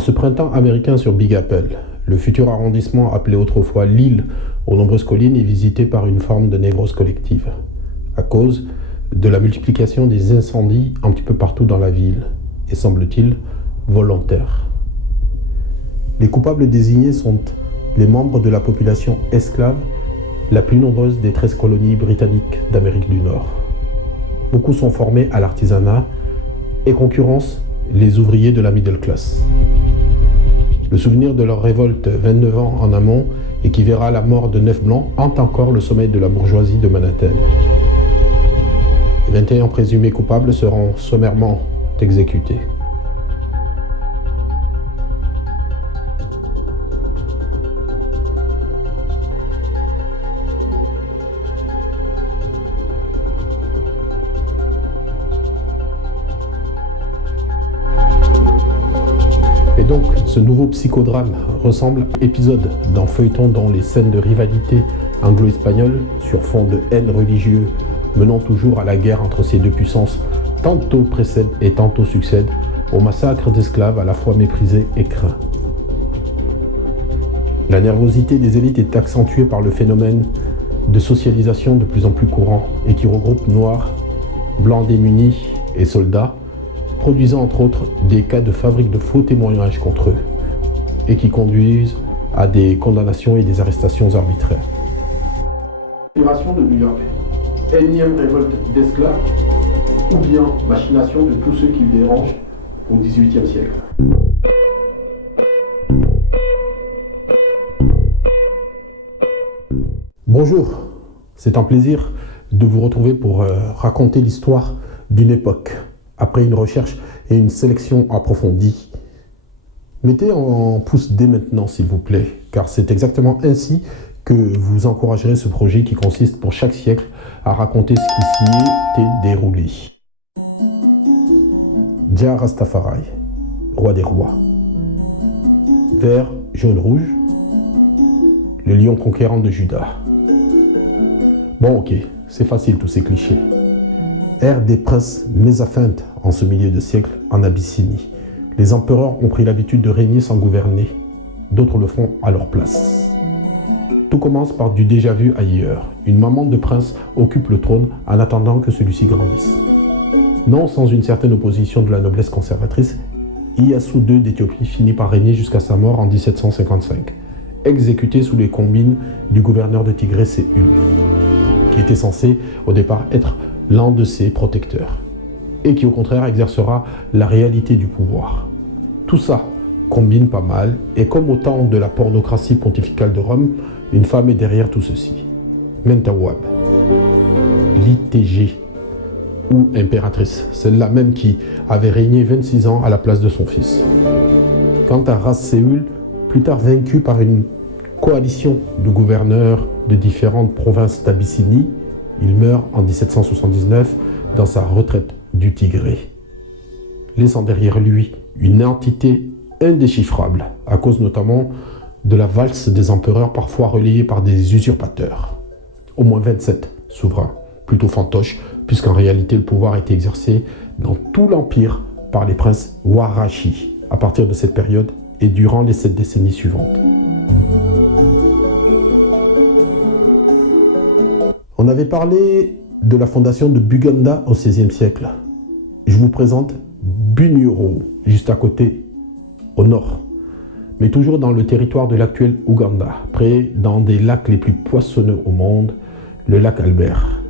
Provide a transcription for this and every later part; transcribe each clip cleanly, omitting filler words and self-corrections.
ce printemps américain sur Big Apple, le futur arrondissement appelé autrefois l'île aux nombreuses collines est visité par une forme de névrose collective, à cause de la multiplication des incendies un petit peu partout dans la ville, et semble-t-il volontaires. Les coupables désignés sont les membres de la population esclave la plus nombreuse des 13 colonies britanniques d'Amérique du Nord. Beaucoup sont formés à l'artisanat et concurrencent les ouvriers de la middle class. Le souvenir de leur révolte 29 ans en amont et qui verra la mort de 9 blancs hante encore le sommeil de la bourgeoisie de Manhattan. Les 21 présumés coupables seront sommairement exécutés. Et donc, ce nouveau psychodrame ressemble à épisode d'un feuilleton dont les scènes de rivalité anglo-espagnole sur fond de haine religieuse menant toujours à la guerre entre ces deux puissances tantôt précèdent et tantôt succèdent au massacre d'esclaves à la fois méprisés et craints. La nervosité des élites est accentuée par le phénomène de socialisation de plus en plus courant et qui regroupe noirs, blancs démunis et soldats, produisant entre autres des cas de fabrique de faux témoignages contre eux et qui conduisent à des condamnations et des arrestations arbitraires. Libération de New York, énième révolte d'esclaves ou bien machination de tous ceux qui le dérangent au XVIIIe siècle. Bonjour, c'est un plaisir de vous retrouver pour raconter l'histoire d'une époque. Après une recherche et une sélection approfondie. Mettez en pouce dès maintenant, s'il vous plaît, car c'est exactement ainsi que vous encouragerez ce projet qui consiste pour chaque siècle à raconter ce qui s'y était déroulé. Jah Rastafari, roi des rois. Vert, jaune, rouge, le lion conquérant de Juda. Bon, ok, c'est facile tous ces clichés. Ère des princes mésaphintes en ce milieu de siècle en Abyssinie. Les empereurs ont pris l'habitude de régner sans gouverner. D'autres le font à leur place. Tout commence par du déjà vu ailleurs. Une maman de prince occupe le trône en attendant que celui-ci grandisse. Non sans une certaine opposition de la noblesse conservatrice, Iyasu II d'Éthiopie finit par régner jusqu'à sa mort en 1755, exécuté sous les combines du gouverneur de Tigré Séhul, qui était censé au départ être l'un de ses protecteurs, et qui au contraire exercera la réalité du pouvoir. Tout ça combine pas mal, et comme au temps de la pornocratie pontificale de Rome, une femme est derrière tout ceci. Mentawab, l'ITG, ou impératrice, celle-là même qui avait régné 26 ans à la place de son fils. Quant à Ras Séhul, plus tard vaincu par une coalition de gouverneurs de différentes provinces d'Abyssinie, il meurt en 1779 dans sa retraite du Tigré, laissant derrière lui une entité indéchiffrable, à cause notamment de la valse des empereurs parfois relayée par des usurpateurs. Au moins 27 souverains, plutôt fantoches, puisqu'en réalité le pouvoir était exercé dans tout l'empire par les princes Warachi, à partir de cette période et durant les 7 décennies suivantes. On avait parlé de la fondation de Buganda au XVIe siècle. Je vous présente Bunyoro, juste à côté, au nord, mais toujours dans le territoire de l'actuel Ouganda, près d'un des lacs les plus poissonneux au monde, le lac Albert.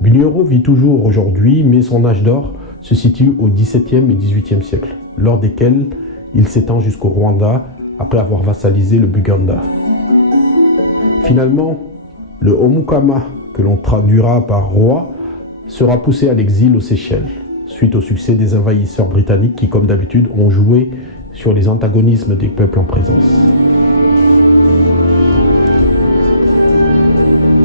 Bunyoro vit toujours aujourd'hui, mais son âge d'or se situe au XVIIe et XVIIIe siècle, lors desquels il s'étend jusqu'au Rwanda après avoir vassalisé le Buganda. Finalement, le Omukama, que l'on traduira par roi, sera poussé à l'exil aux Seychelles, suite au succès des envahisseurs britanniques qui, comme d'habitude, ont joué sur les antagonismes des peuples en présence.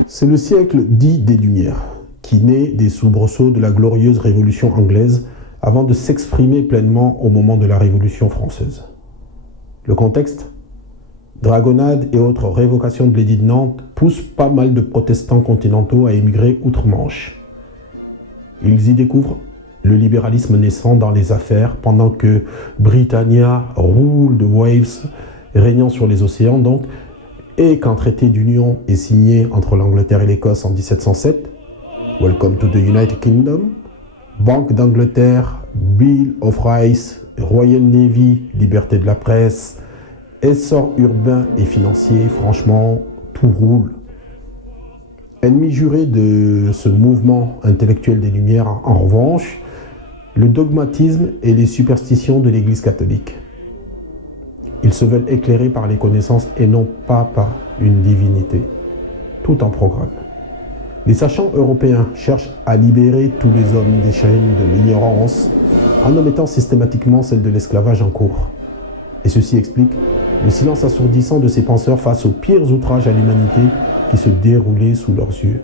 C'est le siècle dit des Lumières, qui naît des soubresauts de la glorieuse Révolution anglaise avant de s'exprimer pleinement au moment de la Révolution française. Le contexte ? Dragonnades et autres révocations de l'édit de Nantes poussent pas mal de protestants continentaux à émigrer outre-Manche. Ils y découvrent le libéralisme naissant dans les affaires pendant que Britannia roule de waves régnant sur les océans donc, et qu'un traité d'union est signé entre l'Angleterre et l'Écosse en 1707, Welcome to the United Kingdom, Banque d'Angleterre, Bill of Rights, Royal Navy, liberté de la presse, essor urbain et financier, franchement, tout roule. Ennemi juré de ce mouvement intellectuel des Lumières, en revanche, le dogmatisme et les superstitions de l'Église catholique. Ils se veulent éclairés par les connaissances et non pas par une divinité. Tout en programme. Les sachants européens cherchent à libérer tous les hommes des chaînes de l'ignorance en omettant systématiquement celle de l'esclavage en cours. Et ceci explique le silence assourdissant de ces penseurs face aux pires outrages à l'humanité qui se déroulaient sous leurs yeux.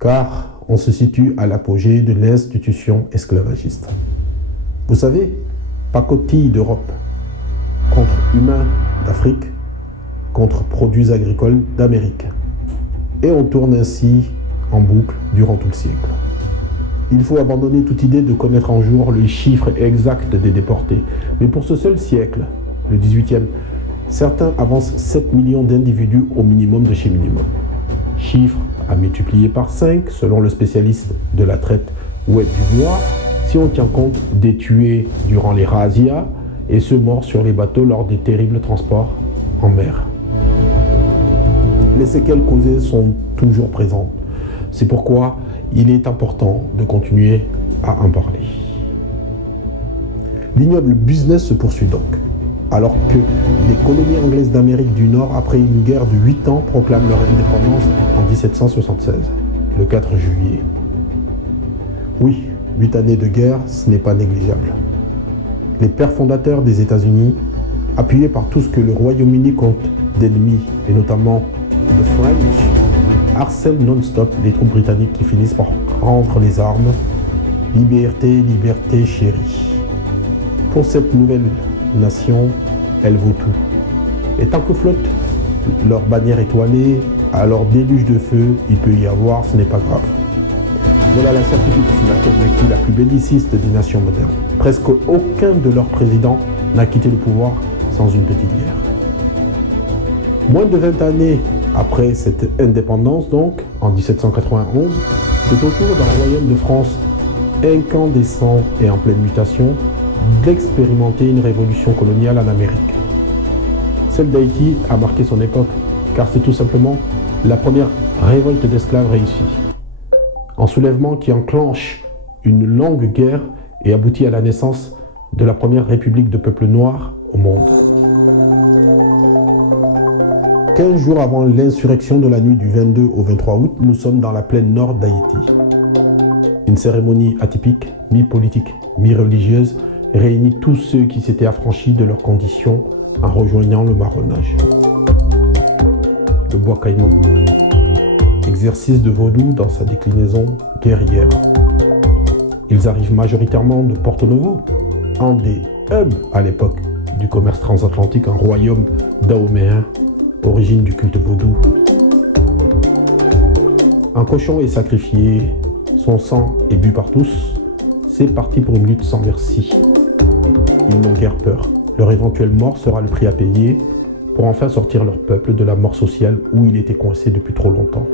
Car on se situe à l'apogée de l'institution esclavagiste. Vous savez, pacotille d'Europe contre humains d'Afrique, contre produits agricoles d'Amérique. Et on tourne ainsi en boucle durant tout le siècle. Il faut abandonner toute idée de connaître un jour le chiffre exact des déportés. Mais pour ce seul siècle, le 18e, certains avancent 7 millions d'individus au minimum de chez minimum. Chiffre à multiplier par 5 selon le spécialiste de la traite Webb Dubois, si on tient compte des tués durant les razzias et ceux morts sur les bateaux lors des terribles transports en mer. Les séquelles causées sont toujours présentes. C'est pourquoi il est important de continuer à en parler. L'ignoble business se poursuit donc, alors que les colonies anglaises d'Amérique du Nord, après une guerre de 8 ans, proclament leur indépendance en 1776, le 4 juillet. Oui, 8 années de guerre, ce n'est pas négligeable. Les pères fondateurs des États-Unis, appuyés par tout ce que le Royaume-Uni compte d'ennemis, et notamment le French, harcèlent non-stop les troupes britanniques qui finissent par rendre les armes. Liberté, liberté chérie. Pour cette nouvelle nation, elle vaut tout. Et tant que flotte leur bannière étoilée, à leur déluge de feu, il peut y avoir, ce n'est pas grave. Voilà la certitude sous laquelle naquit la plus belliciste des nations modernes. Presque aucun de leurs présidents n'a quitté le pouvoir sans une petite guerre. Moins de 20 années après cette indépendance, donc, en 1791, c'est au tour d'un royaume de France incandescent et en pleine mutation d'expérimenter une révolution coloniale en Amérique. Celle d'Haïti a marqué son époque, car c'est tout simplement la première révolte d'esclaves réussie. Un soulèvement qui enclenche une longue guerre et aboutit à la naissance de la première république de peuple noir au monde. 15 jours avant l'insurrection de la nuit du 22 au 23 août, nous sommes dans la plaine nord d'Haïti. Une cérémonie atypique, mi-politique, mi-religieuse, réunit tous ceux qui s'étaient affranchis de leurs conditions en rejoignant le marronnage. Le bois caïman. Exercice de vaudou dans sa déclinaison guerrière. Ils arrivent majoritairement de Porto Novo, un des hubs à l'époque du commerce transatlantique, un royaume dahoméen, origine du culte vaudou. Un cochon est sacrifié, son sang est bu par tous, c'est parti pour une lutte sans merci. Ils n'ont guère peur, leur éventuelle mort sera le prix à payer pour enfin sortir leur peuple de la mort sociale où il était coincé depuis trop longtemps.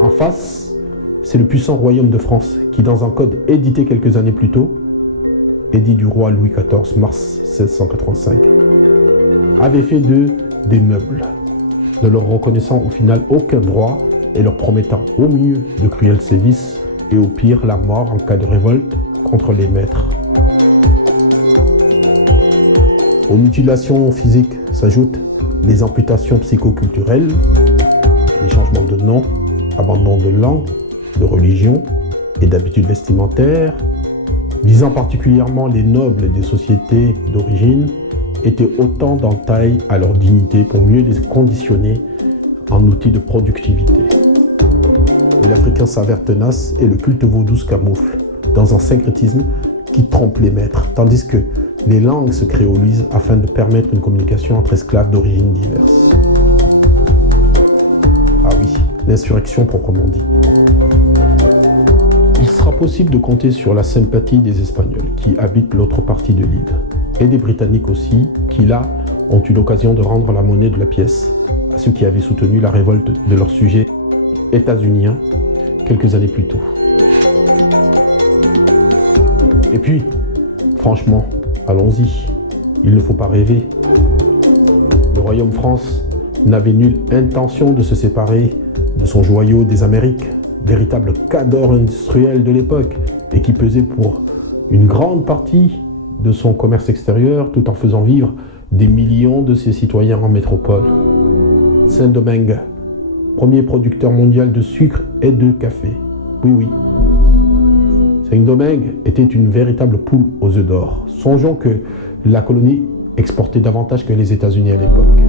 En face, c'est le puissant royaume de France qui, dans un code édité quelques années plus tôt, édit du roi Louis XIV, mars 1685, avait fait d'eux des meubles, ne leur reconnaissant au final aucun droit et leur promettant au mieux de cruels sévices et au pire la mort en cas de révolte contre les maîtres. Aux mutilations physiques s'ajoutent les amputations psychoculturelles, les changements de nom, abandon de langue, de religion et d'habitudes vestimentaires, visant particulièrement les nobles des sociétés d'origine, étaient autant d'entailles à leur dignité pour mieux les conditionner en outils de productivité. Mais l'Africain s'avère tenace et le culte vaudou se camoufle dans un syncrétisme qui trompe les maîtres, tandis que les langues se créolisent afin de permettre une communication entre esclaves d'origines diverses. Ah oui, l'insurrection proprement dit. sera possible de compter sur la sympathie des Espagnols qui habitent l'autre partie de l'île, et des Britanniques aussi, qui là ont eu l'occasion de rendre la monnaie de la pièce à ceux qui avaient soutenu la révolte de leurs sujets états-uniens quelques années plus tôt. Et puis, franchement, allons-y, il ne faut pas rêver. Le Royaume France n'avait nulle intention de se séparer de son joyau des Amériques, véritable cadre industriel de l'époque et qui pesait pour une grande partie de son commerce extérieur tout en faisant vivre des millions de ses citoyens en métropole. Saint-Domingue, premier producteur mondial de sucre et de café. Oui. Saint-Domingue était une véritable poule aux œufs d'or. Songeons que la colonie exportait davantage que les États-Unis à l'époque.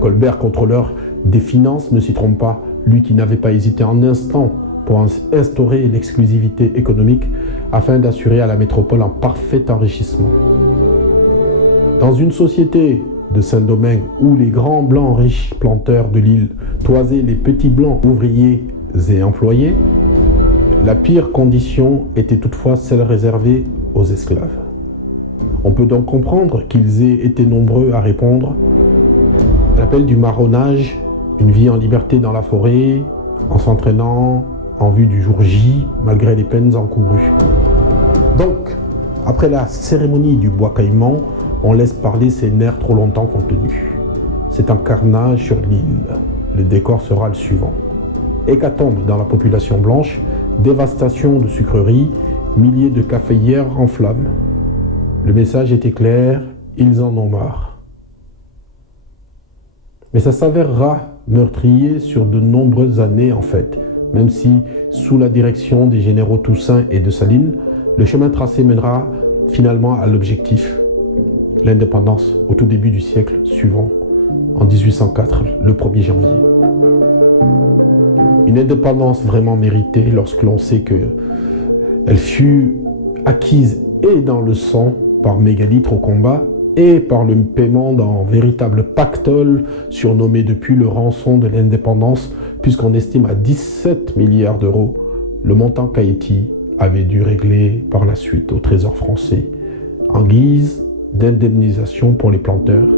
Colbert, contrôleur des finances, ne s'y trompe pas, lui qui n'avait pas hésité un instant pour instaurer l'exclusivité économique afin d'assurer à la métropole un parfait enrichissement. Dans une société de Saint-Domingue où les grands blancs riches planteurs de l'île toisaient les petits blancs ouvriers et employés, la pire condition était toutefois celle réservée aux esclaves. On peut donc comprendre qu'ils aient été nombreux à répondre à l'appel du marronnage, une vie en liberté dans la forêt, en s'entraînant en vue du jour J, malgré les peines encourues. Donc, après la cérémonie du bois caïman, on laisse parler ces nerfs trop longtemps contenus. C'est un carnage sur l'île. Le décor sera le suivant. Hécatombe dans la population blanche, dévastation de sucreries, milliers de caféières en flammes. Le message était clair, ils en ont marre. Mais ça s'avérera meurtrier sur de nombreuses années en fait, même si, sous la direction des généraux Toussaint et de Salines, le chemin tracé mènera finalement à l'objectif, l'indépendance au tout début du siècle suivant, en 1804, le 1er janvier. Une indépendance vraiment méritée lorsque l'on sait qu'elle fut acquise et dans le sang par mégalitres au combat et par le paiement d'un véritable pactole surnommé depuis le rançon de l'indépendance, puisqu'on estime à 17 milliards d'euros le montant qu'Haïti avait dû régler par la suite au Trésor français en guise d'indemnisation pour les planteurs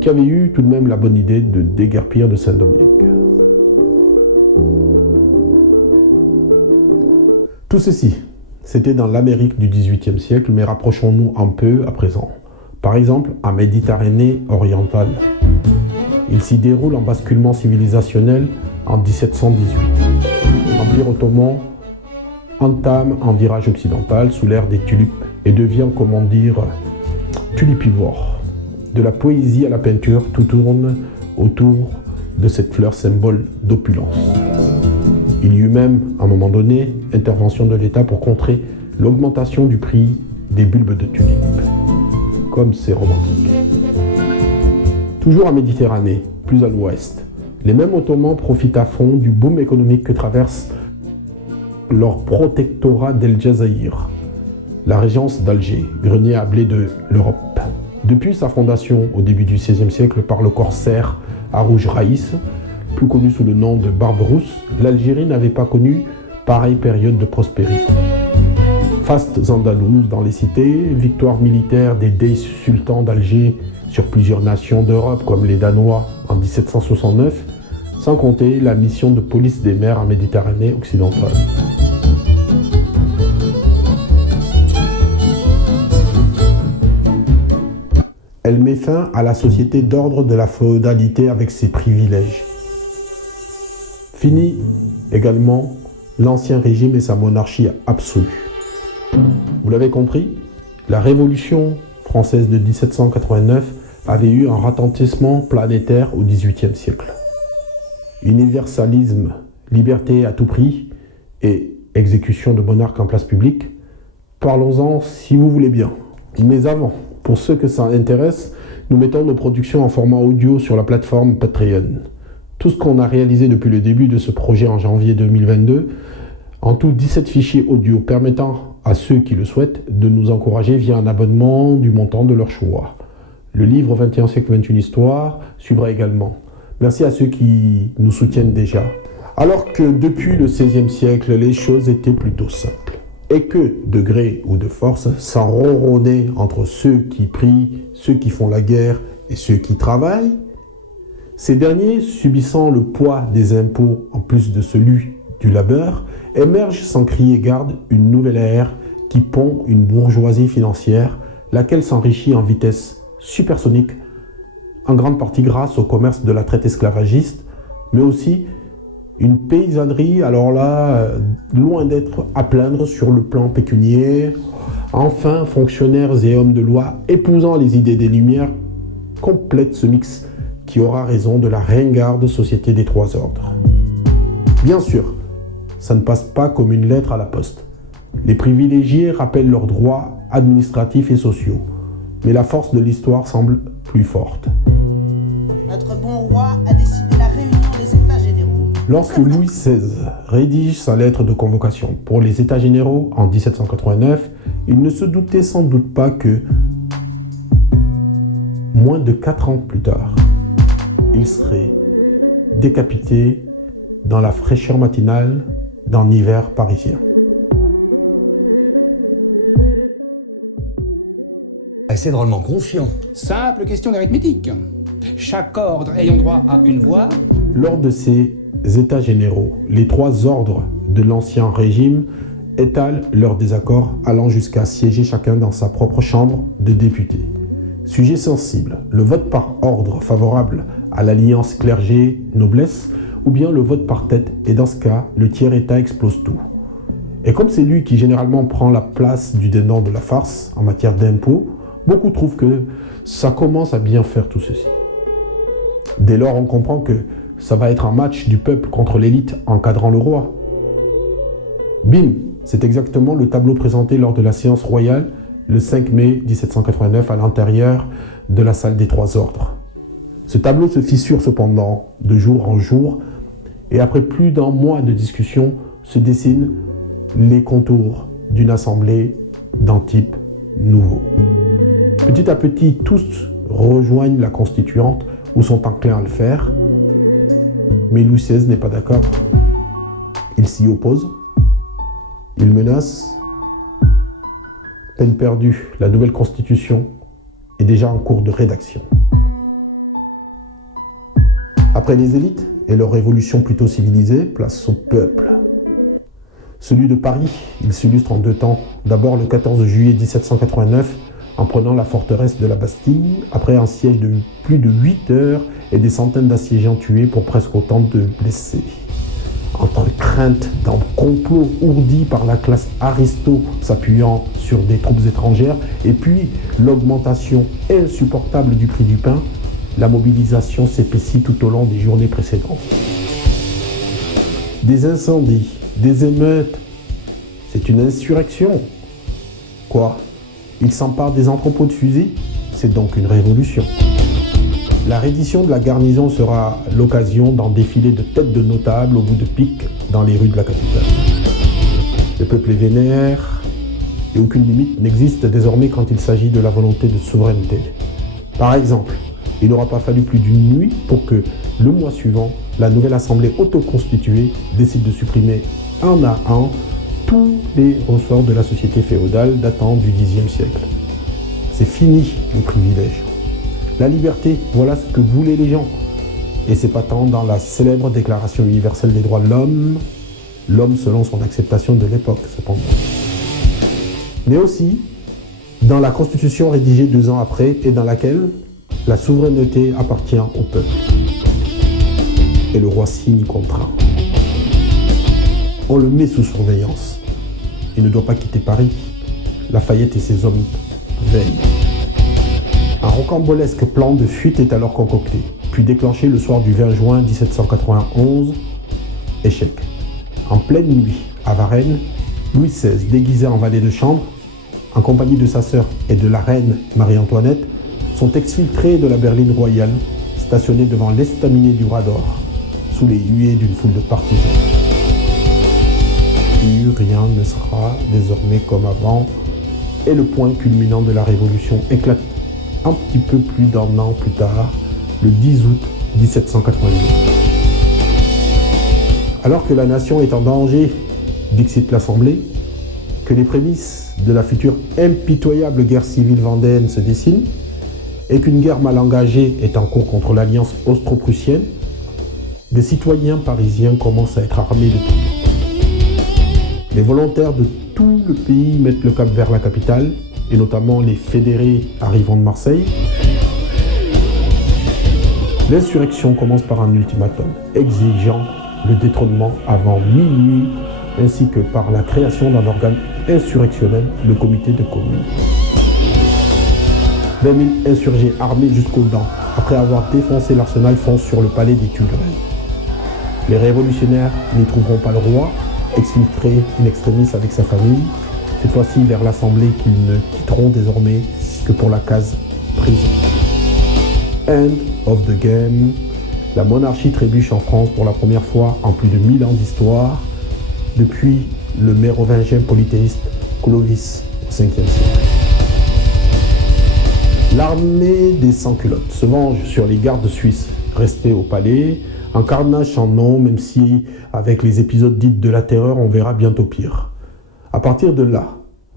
qui avaient eu tout de même la bonne idée de déguerpir de Saint-Domingue. Tout ceci, c'était dans l'Amérique du XVIIIe siècle, mais rapprochons-nous un peu à présent. Par exemple, en Méditerranée orientale. Il s'y déroule un basculement civilisationnel en 1718. L'Empire ottoman entame un virage occidental sous l'ère des tulipes et devient, comment dire, tulipivore. De la poésie à la peinture, tout tourne autour de cette fleur symbole d'opulence. Il y eut même, à un moment donné, intervention de l'État pour contrer l'augmentation du prix des bulbes de tulipes. Comme c'est romantique. Toujours en Méditerranée, plus à l'ouest, les mêmes Ottomans profitent à fond du boom économique que traverse leur protectorat d'El Jazaïr, la régence d'Alger, grenier à blé de l'Europe. Depuis sa fondation au début du XVIe siècle par le corsaire Harouj Raïs, plus connu sous le nom de Barberousse, l'Algérie n'avait pas connu pareille période de prospérité. Fastes andalouses dans les cités, victoire militaire des Dey sultans d'Alger sur plusieurs nations d'Europe comme les Danois en 1769, sans compter la mission de police des mers en Méditerranée occidentale. Elle met fin à la société d'ordre de la féodalité avec ses privilèges. Fini également l'Ancien Régime et sa monarchie absolue. Vous l'avez compris, la Révolution française de 1789 avait eu un retentissement planétaire au XVIIIe siècle. Universalisme, liberté à tout prix et exécution de monarques en place publique, parlons-en si vous voulez bien. Mais avant, pour ceux que ça intéresse, nous mettons nos productions en format audio sur la plateforme Patreon. Tout ce qu'on a réalisé depuis le début de ce projet en janvier 2022, en tout 17 fichiers audio permettant à ceux qui le souhaitent de nous encourager via un abonnement du montant de leur choix. Le livre 21 siècle 21 histoires suivra également. Merci à ceux qui nous soutiennent déjà. Alors que depuis le XVIe siècle, les choses étaient plutôt simples. Et que, de gré ou de force, sans ronronner entre ceux qui prient, ceux qui font la guerre et ceux qui travaillent, ces derniers, subissant le poids des impôts en plus de celui du labeur, émerge sans crier garde une nouvelle ère qui pond une bourgeoisie financière, laquelle s'enrichit en vitesse supersonique, en grande partie grâce au commerce de la traite esclavagiste, mais aussi une paysannerie, alors là, loin d'être à plaindre sur le plan pécuniaire. Enfin, fonctionnaires et hommes de loi épousant les idées des Lumières complètent ce mix qui aura raison de la ringarde société des trois ordres. Bien sûr, ça ne passe pas comme une lettre à la poste. Les privilégiés rappellent leurs droits administratifs et sociaux, mais la force de l'histoire semble plus forte. Notre bon roi a décidé la réunion des États généraux. Lorsque Louis XVI rédige sa lettre de convocation pour les États généraux en 1789, il ne se doutait sans doute pas que, moins de 4 ans plus tard, il serait décapité dans la fraîcheur matinale d'un hiver parisien. C'est drôlement confiant. Simple question d'arithmétique. Chaque ordre ayant droit à une voix. Lors de ces États généraux, les trois ordres de l'Ancien Régime étalent leurs désaccords, allant jusqu'à siéger chacun dans sa propre chambre de députés. Sujet sensible, le vote par ordre favorable à l'alliance clergé-noblesse ou bien le vote par tête, et dans ce cas, le tiers-état explose tout. Et comme c'est lui qui généralement prend la place du dénant de la farce en matière d'impôts, beaucoup trouvent que ça commence à bien faire tout ceci. Dès lors, on comprend que ça va être un match du peuple contre l'élite encadrant le roi. Bim, c'est exactement le tableau présenté lors de la séance royale le 5 mai 1789 à l'intérieur de la salle des Trois Ordres. Ce tableau se fissure cependant de jour en jour et après plus d'un mois de discussion se dessinent les contours d'une assemblée d'un type nouveau. Petit à petit, tous rejoignent la constituante ou sont enclins à le faire, mais Louis XVI n'est pas d'accord. Il s'y oppose, il menace. Peine perdue, la nouvelle constitution est déjà en cours de rédaction. Après les élites et leur révolution plutôt civilisée, place au peuple. Celui de Paris, il s'illustre en deux temps. D'abord le 14 juillet 1789, en prenant la forteresse de la Bastille, après un siège de plus de 8 heures et des centaines d'assiégeants tués pour presque autant de blessés. Entre crainte d'un complot ourdi par la classe aristo s'appuyant sur des troupes étrangères et puis l'augmentation insupportable du prix du pain, la mobilisation s'épaissit tout au long des journées précédentes. Des incendies, des émeutes, c'est une insurrection. Quoi ? Il s'empare des entrepôts de fusils ? C'est donc une révolution. La reddition de la garnison sera l'occasion d'en défiler de têtes de notables au bout de pique dans les rues de la capitale. Le peuple est vénère et aucune limite n'existe désormais quand il s'agit de la volonté de souveraineté. Par exemple, il n'aura pas fallu plus d'une nuit pour que, le mois suivant, la nouvelle assemblée autoconstituée décide de supprimer un à un tous les ressorts de la société féodale datant du Xe siècle. C'est fini les privilèges. La liberté, voilà ce que voulaient les gens. Et c'est patent dans la célèbre Déclaration universelle des droits de l'homme, l'homme selon son acceptation de l'époque, cependant. Mais aussi dans la Constitution rédigée 2 ans après et dans laquelle la souveraineté appartient au peuple. Et le roi signe contrat. On le met sous surveillance. Il ne doit pas quitter Paris. Lafayette et ses hommes veillent. Un rocambolesque plan de fuite est alors concocté, puis déclenché le soir du 20 juin 1791. Échec. En pleine nuit, à Varennes, Louis XVI, déguisé en valet de chambre, en compagnie de sa sœur et de la reine Marie-Antoinette, sont exfiltrés de la berline royale, stationnés devant l'estaminet du Roi d'Or, sous les huées d'une foule de partisans. Plus rien ne sera désormais comme avant, et le point culminant de la Révolution éclate un petit peu plus d'un an plus tard, le 10 août 1782. Alors que la nation est en danger, dixit l'Assemblée, que les prémices de la future impitoyable guerre civile vendéenne se dessinent, et qu'une guerre mal engagée est en cours contre l'alliance austro-prussienne, des citoyens parisiens commencent à être armés de tout. Les volontaires de tout le pays mettent le cap vers la capitale, et notamment les fédérés arrivant de Marseille. L'insurrection commence par un ultimatum exigeant le détrônement avant minuit, ainsi que par la création d'un organe insurrectionnel, le comité de commune. 20 000 insurgés armés jusqu'aux dents, après avoir défoncé l'arsenal, foncent sur le palais des Tuileries. Les révolutionnaires n'y trouveront pas le roi, exfiltré in extremis avec sa famille, cette fois-ci vers l'Assemblée qu'ils ne quitteront désormais que pour la case prison. End of the game. La monarchie trébuche en France pour la première fois en plus de 1000 ans d'histoire, depuis le mérovingien polythéiste Clovis au 5e siècle. L'armée des sans-culottes se venge sur les gardes suisses restés au palais, un carnage sans nom, même si avec les épisodes dits de la terreur, on verra bientôt pire. À partir de là,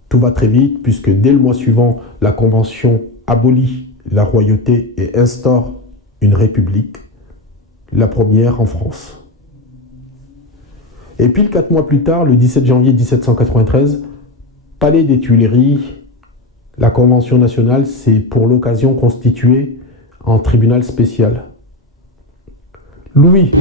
tout va très vite puisque dès le mois suivant, la Convention abolit la royauté et instaure une république, la première en France. Et puis 4 mois plus tard, le 17 janvier 1793, palais des Tuileries, la Convention nationale s'est pour l'occasion constituée en tribunal spécial. Louis,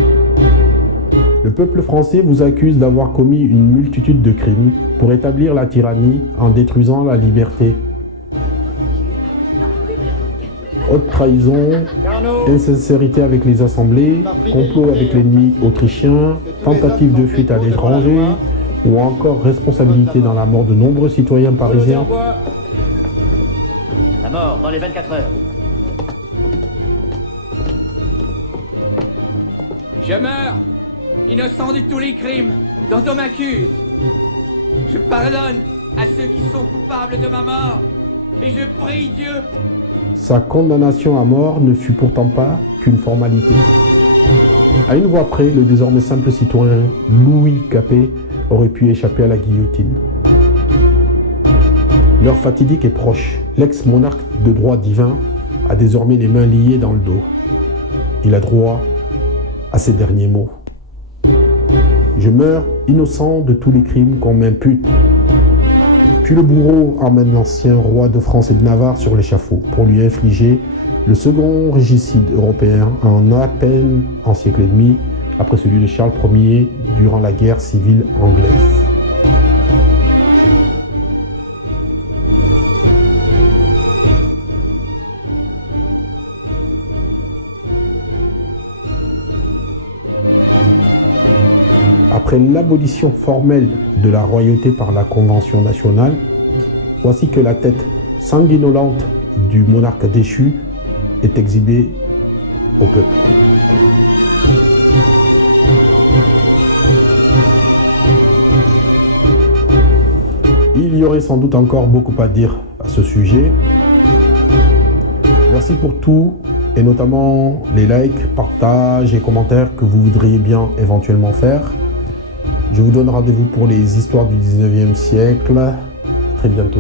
le peuple français vous accuse d'avoir commis une multitude de crimes pour établir la tyrannie en détruisant la liberté. Haute trahison, insincérité avec les assemblées, complot avec l'ennemi autrichien, tentative de fuite à l'étranger, ou encore responsabilité dans la mort de nombreux citoyens parisiens. La mort dans les 24 heures. Je meurs, innocent de tous les crimes dont on m'accuse. Je pardonne à ceux qui sont coupables de ma mort, et je prie Dieu. Sa condamnation à mort ne fut pourtant pas qu'une formalité. À une voix près, le désormais simple citoyen Louis Capet aurait pu échapper à la guillotine. L'heure fatidique est proche. L'ex-monarque de droit divin a désormais les mains liées dans le dos. Il a droit à ces derniers mots. Je meurs innocent de tous les crimes qu'on m'impute. Puis le bourreau emmène l'ancien roi de France et de Navarre sur l'échafaud pour lui infliger le second régicide européen en à peine un siècle et demi après celui de Charles Ier durant la guerre civile anglaise. Après l'abolition formelle de la royauté par la Convention nationale, voici que la tête sanguinolente du monarque déchu est exhibée au peuple. Il y aurait sans doute encore beaucoup à dire à ce sujet. Merci pour tout, et notamment les likes, partages et commentaires que vous voudriez bien éventuellement faire. Je vous donne rendez-vous pour les histoires du 19e siècle. À très bientôt.